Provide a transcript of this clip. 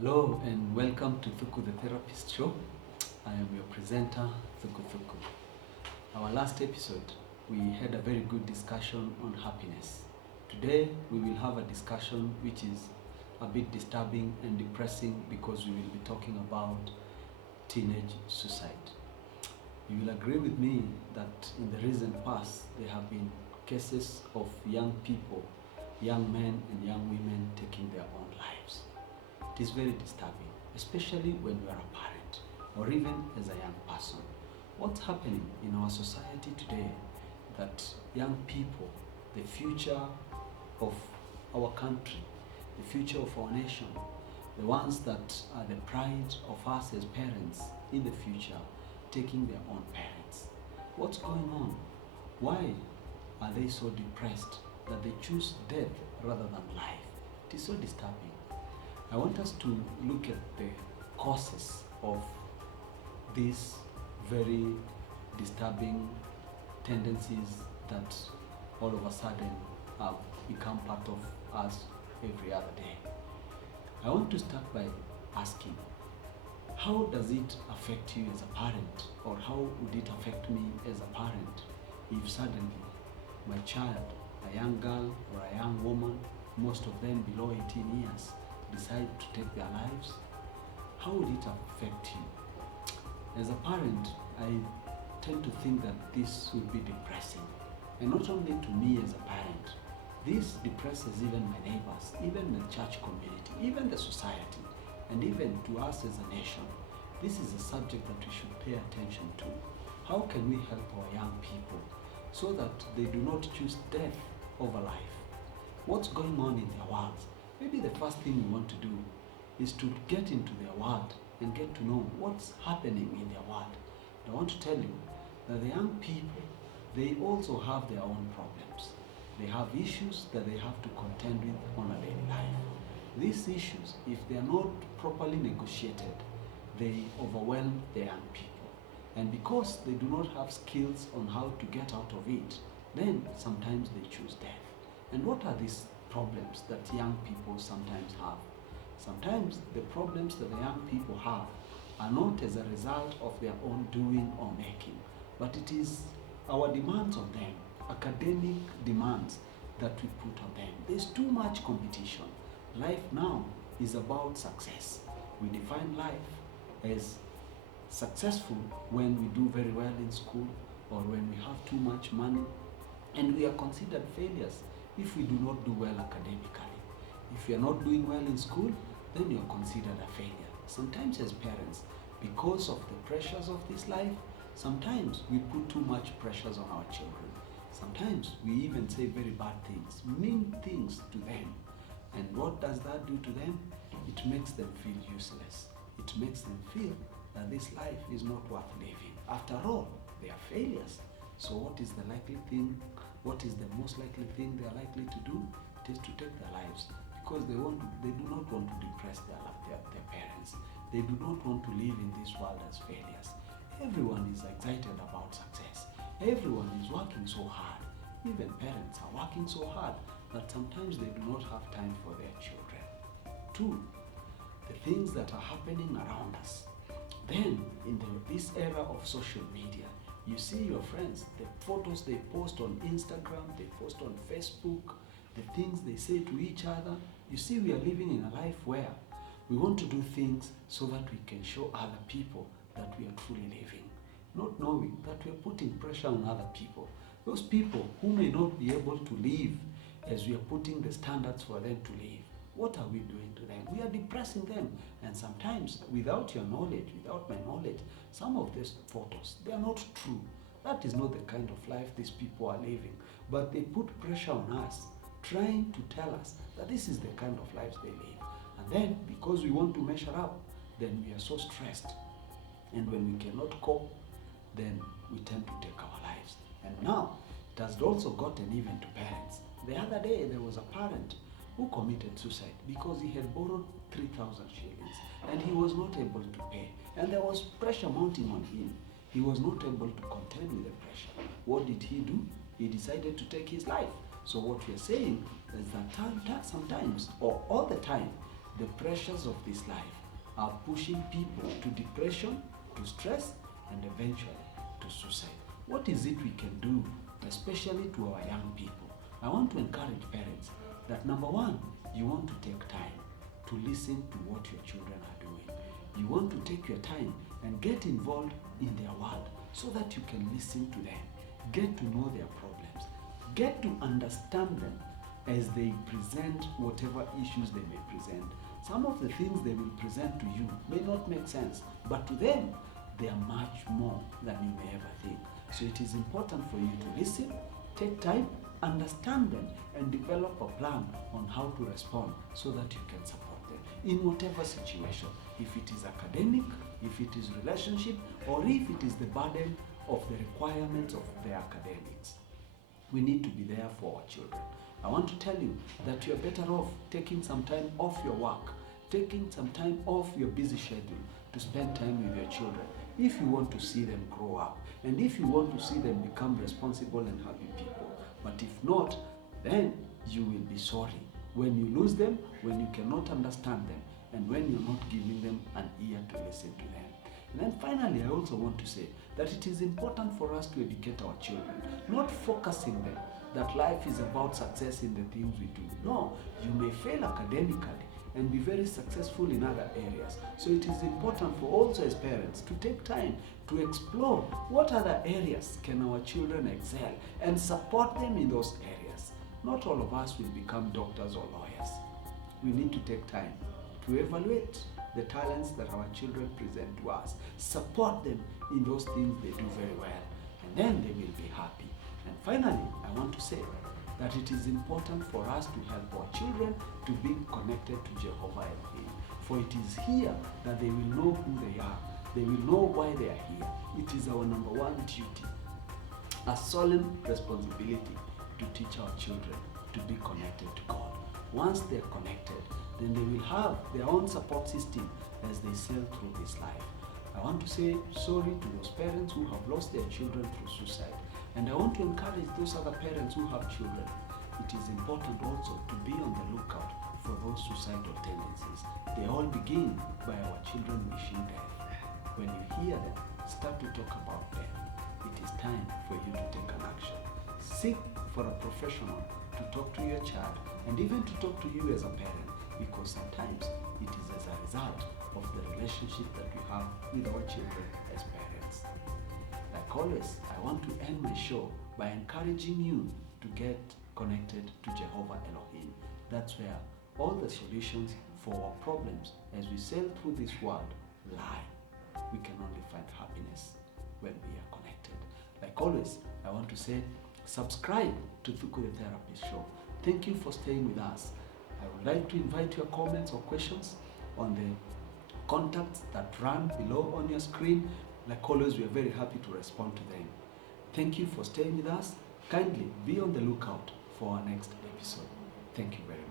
Hello and welcome to Thuku the Therapist Show. I am your presenter, Thuku. Our last episode, we had a very good discussion on happiness. Today, we will have a discussion which is a bit disturbing and depressing because we will be talking about teenage suicide. You will agree with me that in the recent past, there have been cases of young people, young men and young women taking their own lives. It is very disturbing, especially when you are a parent or even as a young person. What's happening in our society today that young people, the future of our country, the future of our nation, the ones that are the pride of us as parents in the future, taking their own parents. What's going on? Why are they so depressed that they choose death rather than life? It is so disturbing. I want us to look at the causes of these very disturbing tendencies that all of a sudden have become part of us every other day. I want to start by asking, how does it affect you as a parent, or how would it affect me as a parent if suddenly my child, a young girl or a young woman, most of them below 18 years, decide to take their lives? How would it affect you? As a parent, I tend to think that this would be depressing. And not only to me as a parent, this depresses even my neighbors, even the church community, even the society, and even to us as a nation. This is a subject that we should pay attention to. How can we help our young people so that they do not choose death over life? What's going on in their world? Maybe the first thing we want to do is to get into their world and get to know what's happening in their world. And I want to tell you that the young people, they also have their own problems. They have issues that they have to contend with on a daily life. These issues, if they are not properly negotiated, they overwhelm the young people. And because they do not have skills on how to get out of it, then sometimes they choose death. And what are these problems that young people sometimes have? Sometimes the problems that the young people have are not as a result of their own doing or making, but it is our demands on them, academic demands that we put on them. There's too much competition. Life now is about success. We define life as successful when we do very well in school or when we have too much money, and we are considered failures if we do not do well academically. If you are not doing well in school, then you are considered a failure. Sometimes as parents, because of the pressures of this life, sometimes we put too much pressures on our children. Sometimes we even say very bad things, mean things to them. And what does that do to them? It makes them feel useless. It makes them feel that this life is not worth living. After all, they are failures. So what is the likely thing? What is the most likely thing they are likely to do? It is to take their lives, because they do not want to depress their parents. They do not want to live in this world as failures. Everyone is excited about success. Everyone is working so hard. Even parents are working so hard that sometimes they do not have time for their children. Two, the things that are happening around us. Then, in this era of social media, you see your friends, the photos they post on Instagram, they post on Facebook, the things they say to each other. You see, we are living in a life where we want to do things so that we can show other people that we are truly living, not knowing that we are putting pressure on other people. Those people who may not be able to live as we are putting the standards for them to live. What are we doing to them? We are depressing them. And sometimes, without your knowledge, without my knowledge, some of these photos, they are not true. That is not the kind of life these people are living. But they put pressure on us, trying to tell us that this is the kind of lives they live. And then, because we want to measure up, then we are so stressed. And when we cannot cope, then we tend to take our lives. And now, it has also gotten even to parents. The other day, there was a parent who committed suicide because he had borrowed 3,000 shillings and he was not able to pay. And there was pressure mounting on him. He was not able to contend with the pressure. What did he do? He decided to take his life. So what we are saying is that sometimes, or all the time, the pressures of this life are pushing people to depression, to stress, and eventually to suicide. What is it we can do, especially to our young people? I want to encourage parents that number one, you want to take time to listen to what your children are doing. You want to take your time and get involved in their world so that you can listen to them, get to know their problems, get to understand them as they present whatever issues they may present. Some of the things they will present to you may not make sense, but to them, they are much more than you may ever think. So it is important for you to listen, take time, understand them, and develop a plan on how to respond so that you can support them in whatever situation. If it is academic, if it is relationship, or if it is the burden of the requirements of the academics. We need to be there for our children. I want to tell you that you are better off taking some time off your work, taking some time off your busy schedule to spend time with your children if you want to see them grow up and if you want to see them become responsible and happy people. But if not, then you will be sorry when you lose them, when you cannot understand them, and when you're not giving them an ear to listen to them. And then finally, I also want to say that it is important for us to educate our children, not focusing them that life is about success in the things we do. No, you may fail academically and be very successful in other areas. So it is important for also as parents to take time to explore what other areas can our children excel and support them in those areas. Not all of us will become doctors or lawyers. We need to take time to evaluate the talents that our children present to us, support them in those things they do very well, and then they will be happy. And finally, I want to say that it is important for us to help our children to be connected to Jehovah Elohim. For it is here that they will know who they are. They will know why they are here. It is our number one duty, a solemn responsibility to teach our children to be connected to God. Once they're connected, then they will have their own support system as they sail through this life. I want to say sorry to those parents who have lost their children through suicide. And I want to encourage those other parents who have children. It is important also to be on the lookout for those suicidal tendencies. They all begin by our children wishing death. When you hear them start to talk about death, it is time for you to take an action. Seek for a professional to talk to your child and even to talk to you as a parent, because sometimes it is as a result of the relationship that we have with our children as parents. Like always, I want to end my show by encouraging you to get connected to Jehovah Elohim. That's where all the solutions for our problems as we sail through this world lie. We can only find happiness when we are connected. Like always, I want to say subscribe to Thuku the Therapist Show. Thank you for staying with us. I would like to invite your comments or questions on the contacts that run below on your screen. Like always, we are very happy to respond to them. Thank you for staying with us. Kindly be on the lookout for our next episode. Thank you very much.